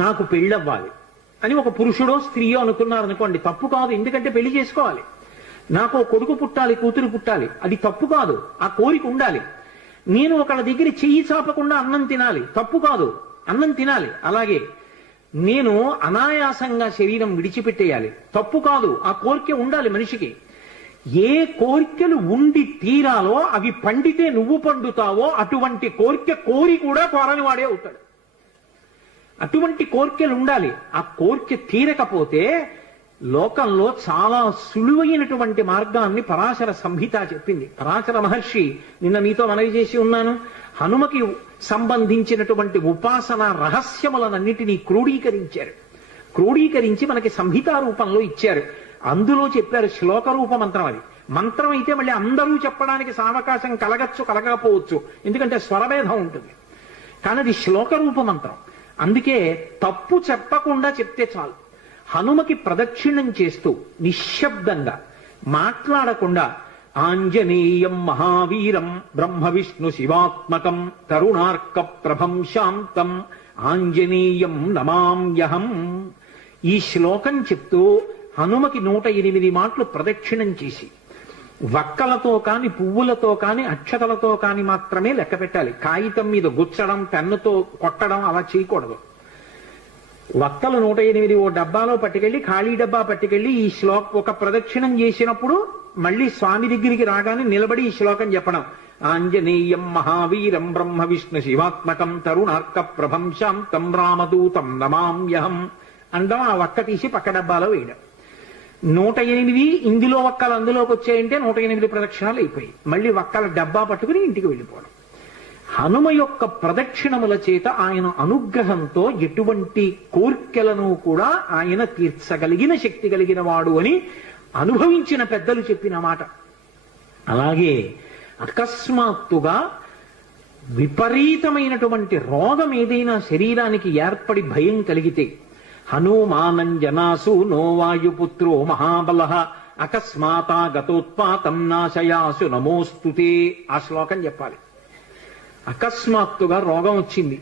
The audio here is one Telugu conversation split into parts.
నాకు పెళ్ళవ్వాలి అని ఒక పురుషుడో స్త్రీయో అనుకున్నారు అనుకోండి తప్పు కాదు ఎందుకంటే పెళ్లి చేసుకోవాలి నాకు కొడుకు పుట్టాలి కూతురు పుట్టాలి అది తప్పు కాదు ఆ కోరిక ఉండాలి నేను ఒకళ్ళ దగ్గర చెయ్యి చాపకుండా అన్నం తినాలి తప్పు కాదు అన్నం తినాలి అలాగే నేను అనాయాసంగా శరీరం విడిచిపెట్టేయాలి తప్పు కాదు ఆ కోరిక ఉండాలి మనిషికి ఏ కోరికలు ఉండి తీరాలో అవి పండితే నువ్వు పండుతావో అటువంటి కోరిక కోరి కూడా కోరని వాడే అవుతాడు అటువంటి కోర్కెలు ఉండాలి ఆ కోర్కె తీరకపోతే లోకంలో చాలా సులువైనటువంటి మార్గాన్ని పరాశర సంహిత చెప్పింది పరాశర మహర్షి నిన్న మీతో మనవి చేసి ఉన్నాను హనుమకి సంబంధించినటువంటి ఉపాసన రహస్యములనన్నిటినీ క్రోడీకరించారు క్రోడీకరించి మనకి సంహిత రూపంలో ఇచ్చారు అందులో చెప్పారు శ్లోక రూప మంత్రం అది మంత్రం అయితే మళ్ళీ అందరూ చెప్పడానికి సావకాశం కలగచ్చు కలగకపోవచ్చు ఎందుకంటే స్వరభేదం ఉంటుంది కానీ అది శ్లోక రూప మంత్రం అందుకే తప్పు చెప్పకుండా చెప్తే చాలు హనుమకి ప్రదక్షిణం చేస్తూ నిశ్శబ్దంగా మాట్లాడకుండా ఆంజనేయం మహావీరం బ్రహ్మ విష్ణు శివాత్మకం తరుణార్క ప్రభం శాంతం ఆంజనేయం యహం ఈ శ్లోకం చెప్తూ హనుమకి నూట ఎనిమిది మాటలు ప్రదక్షిణం చేసి వక్కలతో కాని పువ్వులతో కాని అక్షతలతో కాని మాత్రమే లెక్క పెట్టాలి కాగితం మీద గుచ్చడం పెన్నుతో కొట్టడం అలా చేయకూడదు వక్కలు నూట ఎనిమిది ఓ డబ్బాలో పట్టుకెళ్లి ఖాళీ డబ్బా పట్టుకెళ్లి ఈ శ్లోక ఒక ప్రదక్షిణం చేసినప్పుడు మళ్ళీ స్వామి దగ్గరికి రాగానే నిలబడి ఈ శ్లోకం చెప్పడం ఆంజనేయం మహావీరం బ్రహ్మ విష్ణు శివాత్మకం తరుణార్క ప్రభంశాం తం రామదూతం యహం అందం ఆ వక్క తీసి పక్క డబ్బాలో వేయడం నూట ఎనిమిది ఇందులో ఒక్కలు అందులోకి వచ్చాయంటే నూట ఎనిమిది ప్రదక్షిణాలు అయిపోయాయి మళ్ళీ ఒక్కల డబ్బా పట్టుకుని ఇంటికి వెళ్ళిపోవడం హనుమ యొక్క ప్రదక్షిణముల చేత ఆయన అనుగ్రహంతో ఎటువంటి కోర్కెలను కూడా ఆయన తీర్చగలిగిన శక్తి కలిగిన వాడు అని అనుభవించిన పెద్దలు చెప్పిన మాట అలాగే అకస్మాత్తుగా విపరీతమైనటువంటి రోగం ఏదైనా శరీరానికి ఏర్పడి భయం కలిగితే హనుమానంజనాసు నో వాయుపుత్రో మహాబల గతోత్పాతం నాశయాసు నమోస్తుతే ఆ శ్లోకం చెప్పాలి అకస్మాత్తుగా రోగం వచ్చింది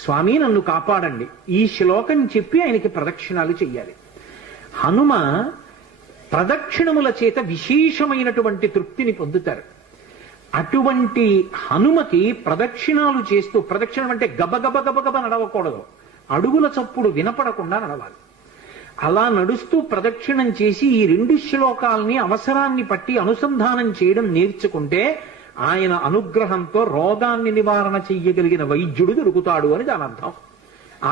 స్వామి నన్ను కాపాడండి ఈ శ్లోకం చెప్పి ఆయనకి ప్రదక్షిణాలు చెయ్యాలి హనుమ ప్రదక్షిణముల చేత విశేషమైనటువంటి తృప్తిని పొందుతారు అటువంటి హనుమకి ప్రదక్షిణాలు చేస్తూ ప్రదక్షిణం అంటే గబగబ గబగబ నడవకూడదు అడుగుల చప్పుడు వినపడకుండా నడవాలి అలా నడుస్తూ ప్రదక్షిణం చేసి ఈ రెండు శ్లోకాల్ని అవసరాన్ని పట్టి అనుసంధానం చేయడం నేర్చుకుంటే ఆయన అనుగ్రహంతో రోగాన్ని నివారణ చెయ్యగలిగిన వైద్యుడు దొరుకుతాడు అని దాని అర్థం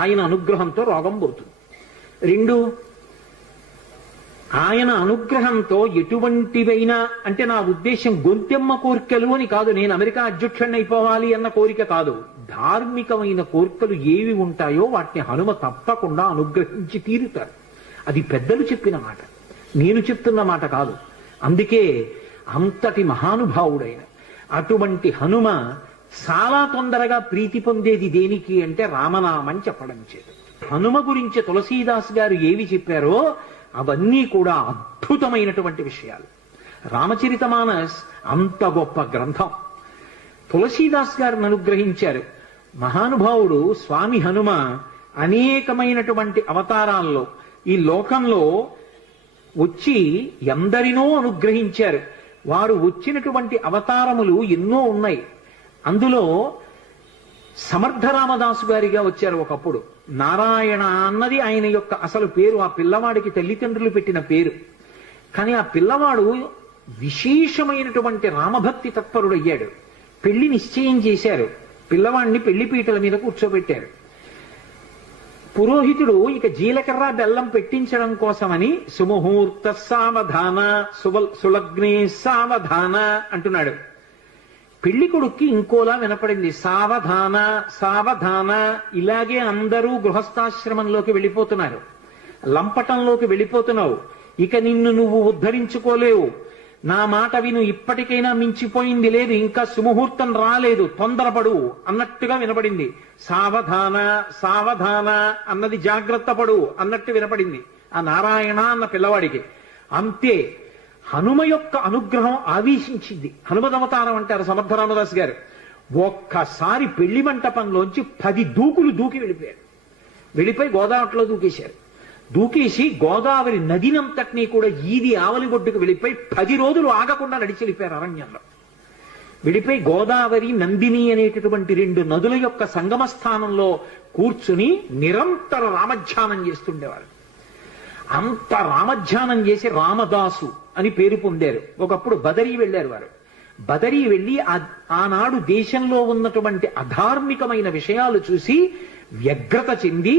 ఆయన అనుగ్రహంతో రోగం పోతుంది రెండు ఆయన అనుగ్రహంతో ఎటువంటివైనా అంటే నా ఉద్దేశం గొంతెమ్మ కోరికలు అని కాదు నేను అమెరికా అధ్యక్షుణ్ణి అయిపోవాలి అన్న కోరిక కాదు ధార్మికమైన కోర్కలు ఏవి ఉంటాయో వాటిని హనుమ తప్పకుండా అనుగ్రహించి తీరుతారు అది పెద్దలు చెప్పిన మాట నేను చెప్తున్న మాట కాదు అందుకే అంతటి మహానుభావుడైన అటువంటి హనుమ చాలా తొందరగా ప్రీతి పొందేది దేనికి అంటే రామనామని చెప్పడం చేత హనుమ గురించి తులసీదాస్ గారు ఏవి చెప్పారో అవన్నీ కూడా అద్భుతమైనటువంటి విషయాలు రామచరితమానస్ అంత గొప్ప గ్రంథం తులసీదాస్ గారిని అనుగ్రహించారు మహానుభావుడు స్వామి హనుమ అనేకమైనటువంటి అవతారాల్లో ఈ లోకంలో వచ్చి ఎందరినో అనుగ్రహించారు వారు వచ్చినటువంటి అవతారములు ఎన్నో ఉన్నాయి అందులో సమర్థ రామదాసు గారిగా వచ్చారు ఒకప్పుడు నారాయణ అన్నది ఆయన యొక్క అసలు పేరు ఆ పిల్లవాడికి తల్లిదండ్రులు పెట్టిన పేరు కానీ ఆ పిల్లవాడు విశేషమైనటువంటి రామభక్తి తత్పరుడయ్యాడు పెళ్లి నిశ్చయం చేశారు పిల్లవాడిని పెళ్లి పీటల మీద కూర్చోబెట్టారు పురోహితుడు ఇక జీలకర్ర బెల్లం పెట్టించడం కోసమని సుముహూర్త సావధాన సులగ్నే సావధాన అంటున్నాడు పెళ్లి కొడుక్కి ఇంకోలా వినపడింది సావధాన సావధాన ఇలాగే అందరూ గృహస్థాశ్రమంలోకి వెళ్ళిపోతున్నారు లంపటంలోకి వెళ్ళిపోతున్నావు ఇక నిన్ను నువ్వు ఉద్ధరించుకోలేవు నా మాట విను ఇప్పటికైనా మించిపోయింది లేదు ఇంకా సుముహూర్తం రాలేదు తొందరపడు అన్నట్టుగా వినపడింది సావధాన సావధాన అన్నది జాగ్రత్త పడు అన్నట్టు వినపడింది ఆ నారాయణ అన్న పిల్లవాడికి అంతే హనుమ యొక్క అనుగ్రహం ఆవేశించింది హనుమదవతారం అంటారు సమర్థ రామదాస్ గారు ఒక్కసారి పెళ్లి మంటపంలోంచి పది దూకులు దూకి వెళ్ళిపోయారు వెళ్ళిపోయి గోదావరిలో దూకేశారు దూకేసి గోదావరి నదినంతటిని కూడా ఈది ఆవలి ఒడ్డుకు వెళ్ళిపోయి పది రోజులు ఆగకుండా నడిచి వెళ్ళిపోయారు అరణ్యంలో వెళ్ళిపోయి గోదావరి నందిని అనేటటువంటి రెండు నదుల యొక్క సంగమ స్థానంలో కూర్చుని నిరంతర రామధ్యానం చేస్తుండేవారు అంత రామధ్యానం చేసి రామదాసు అని పేరు పొందారు ఒకప్పుడు బదరీ వెళ్లారు వారు బదరీ వెళ్ళి ఆనాడు దేశంలో ఉన్నటువంటి అధార్మికమైన విషయాలు చూసి వ్యగ్రత చెంది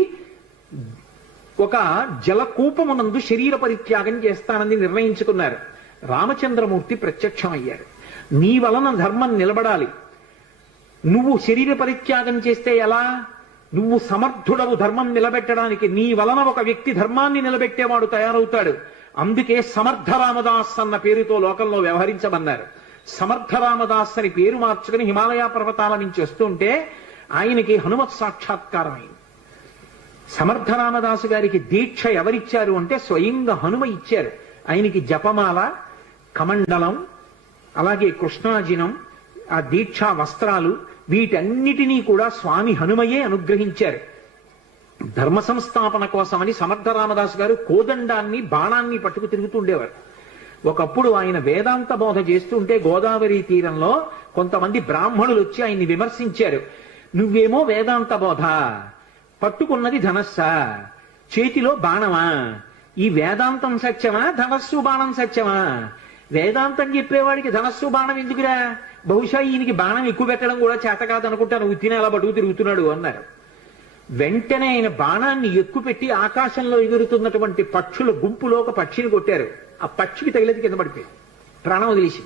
ఒక జలకూపమునందు శరీర పరిత్యాగం చేస్తానని నిర్ణయించుకున్నారు రామచంద్రమూర్తి ప్రత్యక్షమయ్యారు నీ వలన ధర్మం నిలబడాలి నువ్వు శరీర పరిత్యాగం చేస్తే ఎలా నువ్వు సమర్థుడవు ధర్మం నిలబెట్టడానికి నీ వలన ఒక వ్యక్తి ధర్మాన్ని నిలబెట్టేవాడు తయారవుతాడు అందుకే సమర్థ రామదాస్ అన్న పేరుతో లోకంలో వ్యవహరించమన్నారు సమర్థ రామదాస్ అని పేరు మార్చుకుని హిమాలయ పర్వతాల నుంచి వస్తుంటే ఆయనకి హనుమత్ సాక్షాత్కారం అయింది సమర్థరామదాసు గారికి దీక్ష ఎవరిచ్చారు అంటే స్వయంగా హనుమ ఇచ్చారు ఆయనకి జపమాల కమండలం అలాగే కృష్ణాజినం ఆ దీక్షా వస్త్రాలు వీటన్నిటినీ కూడా స్వామి హనుమయే అనుగ్రహించారు ధర్మ సంస్థాపన కోసమని సమర్థ రామదాస్ గారు కోదండాన్ని బాణాన్ని పట్టుకు తిరుగుతుండేవారు ఒకప్పుడు ఆయన వేదాంత బోధ చేస్తుంటే గోదావరి తీరంలో కొంతమంది బ్రాహ్మణులు వచ్చి ఆయన్ని విమర్శించారు నువ్వేమో వేదాంత బోధ పట్టుకున్నది ధనస్సా చేతిలో బాణమా ఈ వేదాంతం సత్యమా ధనస్సు బాణం సత్యమా వేదాంతం చెప్పేవాడికి ధనస్సు బాణం ఎందుకురా బహుశా ఈయనకి బాణం ఎక్కువ పెట్టడం కూడా చేత నువ్వు ఉత్తిన అలా బటుకు తిరుగుతున్నాడు అన్నారు వెంటనే ఆయన బాణాన్ని ఎక్కుపెట్టి ఆకాశంలో ఎగురుతున్నటువంటి పక్షుల గుంపులో ఒక పక్షిని కొట్టారు ఆ పక్షికి తగిలేదు కింద పడిపోయి ప్రాణం వదిలేసి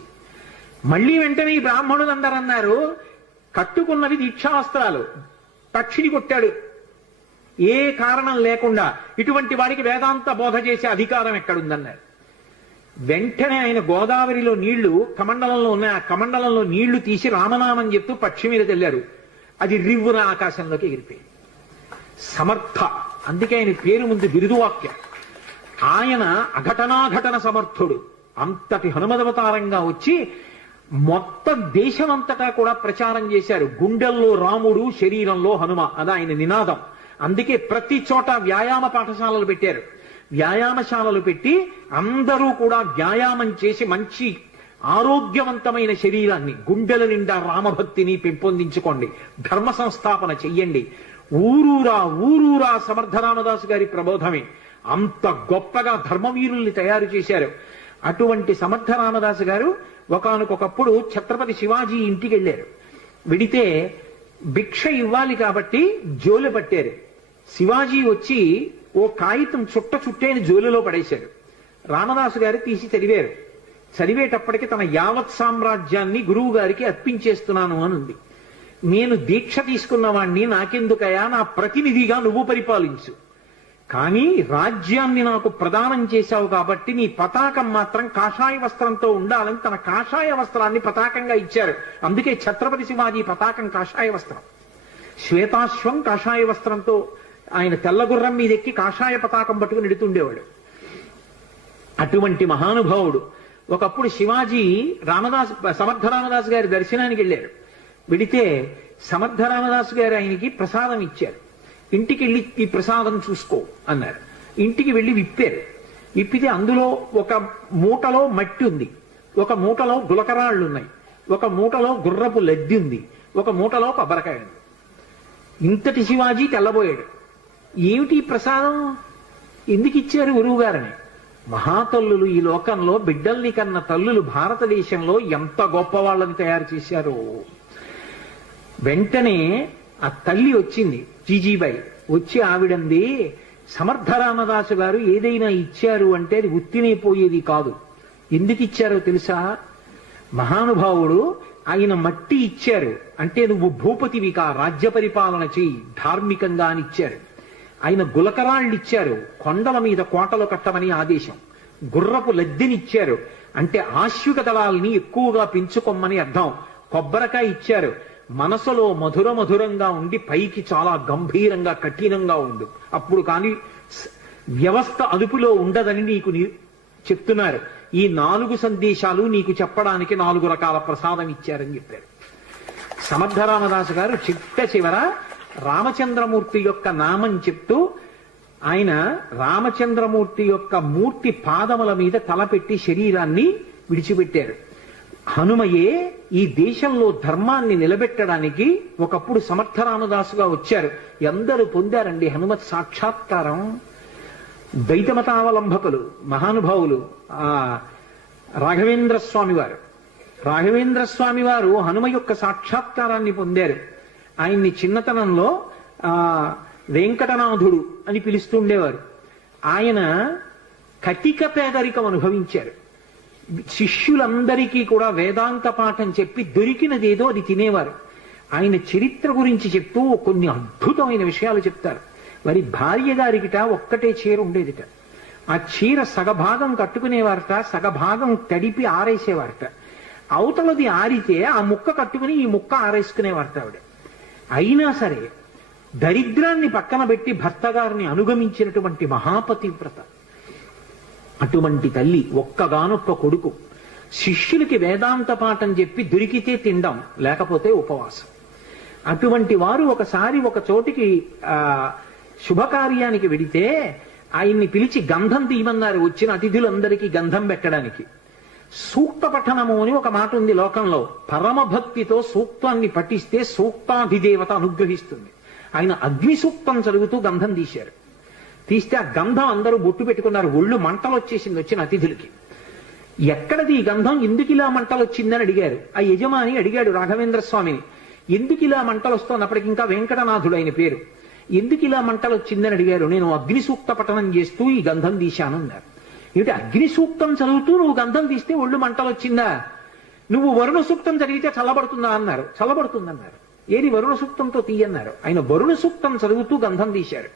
మళ్ళీ వెంటనే ఈ బ్రాహ్మణులందరూ అన్నారు కట్టుకున్నవి దీక్షాస్త్రాలు పక్షిని కొట్టాడు ఏ కారణం లేకుండా ఇటువంటి వాడికి వేదాంత బోధ చేసే అధికారం ఎక్కడుందన్నారు వెంటనే ఆయన గోదావరిలో నీళ్లు కమండలంలో ఉన్నాయి ఆ కమండలంలో నీళ్లు తీసి రామనామం చెప్తూ పక్షి మీద తెల్లారు అది రివ్వున ఆకాశంలోకి ఎగిరిపోయింది సమర్థ అందుకే ఆయన పేరు ముందు వాక్యం ఆయన అఘటనాఘటన సమర్థుడు అంతటి హనుమదవతారంగా వచ్చి మొత్తం దేశమంతటా కూడా ప్రచారం చేశారు గుండెల్లో రాముడు శరీరంలో హనుమ అది ఆయన నినాదం అందుకే ప్రతి చోట వ్యాయామ పాఠశాలలు పెట్టారు వ్యాయామశాలలు పెట్టి అందరూ కూడా వ్యాయామం చేసి మంచి ఆరోగ్యవంతమైన శరీరాన్ని గుండెల నిండా రామభక్తిని పెంపొందించుకోండి ధర్మ సంస్థాపన చెయ్యండి ఊరూరా ఊరూరా సమర్థ రామదాసు గారి ప్రబోధమే అంత గొప్పగా ధర్మవీరుల్ని తయారు చేశారు అటువంటి సమర్థ రామదాసు గారు ఒకనకొకప్పుడు ఛత్రపతి శివాజీ ఇంటికి వెళ్ళారు విడితే భిక్ష ఇవ్వాలి కాబట్టి జోలు పట్టారు శివాజీ వచ్చి ఓ కాగితం చుట్ట చుట్టైన జోలిలో పడేశాడు రామదాసు గారు తీసి చదివారు చదివేటప్పటికి తన యావత్ సామ్రాజ్యాన్ని గురువు గారికి అర్పించేస్తున్నాను అనుంది నేను దీక్ష తీసుకున్న వాణ్ణి నాకెందుకయా నా ప్రతినిధిగా నువ్వు పరిపాలించు కానీ రాజ్యాన్ని నాకు ప్రదానం చేశావు కాబట్టి నీ పతాకం మాత్రం కాషాయ వస్త్రంతో ఉండాలని తన కాషాయ వస్త్రాన్ని పతాకంగా ఇచ్చారు అందుకే ఛత్రపతి శివాజీ పతాకం కాషాయ వస్త్రం శ్వేతాశ్వం కాషాయ వస్త్రంతో ఆయన తెల్లగుర్రం ఎక్కి కాషాయ పతాకం పట్టుకుని ఎడుతుండేవాడు అటువంటి మహానుభావుడు ఒకప్పుడు శివాజీ రామదాస్ సమర్థ రామదాస్ గారి దర్శనానికి వెళ్ళారు వెడితే సమర్థ రామదాస్ గారు ఆయనకి ప్రసాదం ఇచ్చారు ఇంటికి వెళ్ళి ఈ ప్రసాదం చూసుకో అన్నారు ఇంటికి వెళ్ళి విప్పారు విప్పితే అందులో ఒక మూటలో మట్టి ఉంది ఒక మూటలో గులకరాళ్ళు ఉన్నాయి ఒక మూటలో గుర్రపు లద్ది ఉంది ఒక మూటలో కొబ్బరికాయ ఉంది ఇంతటి శివాజీ తెల్లబోయాడు ఏమిటి ప్రసాదం ఎందుకు ఇచ్చారు గురువుగారని మహాతల్లులు ఈ లోకంలో బిడ్డల్ని కన్న తల్లులు భారతదేశంలో ఎంత గొప్ప వాళ్ళని తయారు చేశారు వెంటనే ఆ తల్లి వచ్చింది జీజీబాయి వచ్చి ఆవిడంది సమర్థ రామదాసు గారు ఏదైనా ఇచ్చారు అంటే అది ఉత్తినైపోయేది కాదు ఎందుకు ఇచ్చారో తెలుసా మహానుభావుడు ఆయన మట్టి ఇచ్చారు అంటే నువ్వు భూపతివి కా రాజ్య పరిపాలన చేయి ధార్మికంగా అని ఇచ్చారు ఆయన గులకరాళ్ళిచ్చారు కొండల మీద కోటలు కట్టమని ఆదేశం గుర్రపు లద్దెనిచ్చారు అంటే ఆశ్విక దళాలని ఎక్కువగా పెంచుకోమని అర్థం కొబ్బరికాయ ఇచ్చారు మనసులో మధుర మధురంగా ఉండి పైకి చాలా గంభీరంగా కఠినంగా ఉండు అప్పుడు కానీ వ్యవస్థ అదుపులో ఉండదని నీకు చెప్తున్నారు ఈ నాలుగు సందేశాలు నీకు చెప్పడానికి నాలుగు రకాల ప్రసాదం ఇచ్చారని చెప్పారు సమర్థ రామదాసు గారు చిట్ట చివర రామచంద్రమూర్తి యొక్క నామం చెప్తూ ఆయన రామచంద్రమూర్తి యొక్క మూర్తి పాదముల మీద తలపెట్టి శరీరాన్ని విడిచిపెట్టారు హనుమయే ఈ దేశంలో ధర్మాన్ని నిలబెట్టడానికి ఒకప్పుడు సమర్థరామదాసుగా వచ్చారు ఎందరూ పొందారండి హనుమత్ సాక్షాత్కారం ద్వైతమతావలంబకులు మహానుభావులు ఆ రాఘవేంద్ర స్వామి వారు రాఘవేంద్ర స్వామి వారు హనుమ యొక్క సాక్షాత్కారాన్ని పొందారు ఆయన్ని చిన్నతనంలో వెంకటనాథుడు అని పిలుస్తుండేవారు ఆయన కటిక పేదరికం అనుభవించారు శిష్యులందరికీ కూడా వేదాంత పాఠం చెప్పి దొరికినది ఏదో అది తినేవారు ఆయన చరిత్ర గురించి చెప్తూ కొన్ని అద్భుతమైన విషయాలు చెప్తారు మరి భార్య గారికిట ఒక్కటే చీర ఉండేదిట ఆ చీర సగభాగం కట్టుకునేవారట సగభాగం తడిపి ఆరేసేవారట అవతలది ఆరితే ఆ ముక్క కట్టుకుని ఈ ముక్క ఆరేసుకునేవారట ఆవిడ అయినా సరే దరిద్రాన్ని పక్కన పెట్టి భర్తగారిని అనుగమించినటువంటి మహాపతివ్రత అటువంటి తల్లి ఒక్కగానొక్క కొడుకు శిష్యులకి వేదాంత పాఠం చెప్పి దొరికితే తిండం లేకపోతే ఉపవాసం అటువంటి వారు ఒకసారి ఒక చోటికి శుభకార్యానికి వెడితే ఆయన్ని పిలిచి గంధం తీయమన్నారు వచ్చిన అతిథులందరికీ గంధం పెట్టడానికి సూక్త పఠనము అని ఒక మాట ఉంది లోకంలో పరమభక్తితో సూక్తాన్ని పఠిస్తే సూక్తాధిదేవత అనుగ్రహిస్తుంది ఆయన అగ్ని సూక్తం చదువుతూ గంధం తీశారు తీస్తే ఆ గంధం అందరూ బొట్టు పెట్టుకున్నారు ఒళ్ళు మంటలు వచ్చేసింది వచ్చిన అతిథులకి ఎక్కడది ఈ గంధం ఎందుకు ఇలా మంటలు వచ్చిందని అడిగారు ఆ యజమాని అడిగాడు రాఘవేంద్ర స్వామిని ఎందుకు ఇలా మంటలు వస్తున్నప్పటికి ఇంకా వెంకటనాథుడు ఆయన పేరు ఎందుకు ఇలా మంటలు వచ్చిందని అడిగారు నేను అగ్ని సూక్త పఠనం చేస్తూ ఈ గంధం తీశానన్నారు అన్నారు ఏమిటి అగ్ని సూక్తం చదువుతూ నువ్వు గంధం తీస్తే ఒళ్ళు మంటలు వచ్చిందా నువ్వు వరుణ సూక్తం చదివితే చల్లబడుతుందా అన్నారు చల్లబడుతుందన్నారు ఏది వరుణ సూక్తంతో తీయన్నారు ఆయన వరుణ సూక్తం చదువుతూ గంధం తీశారు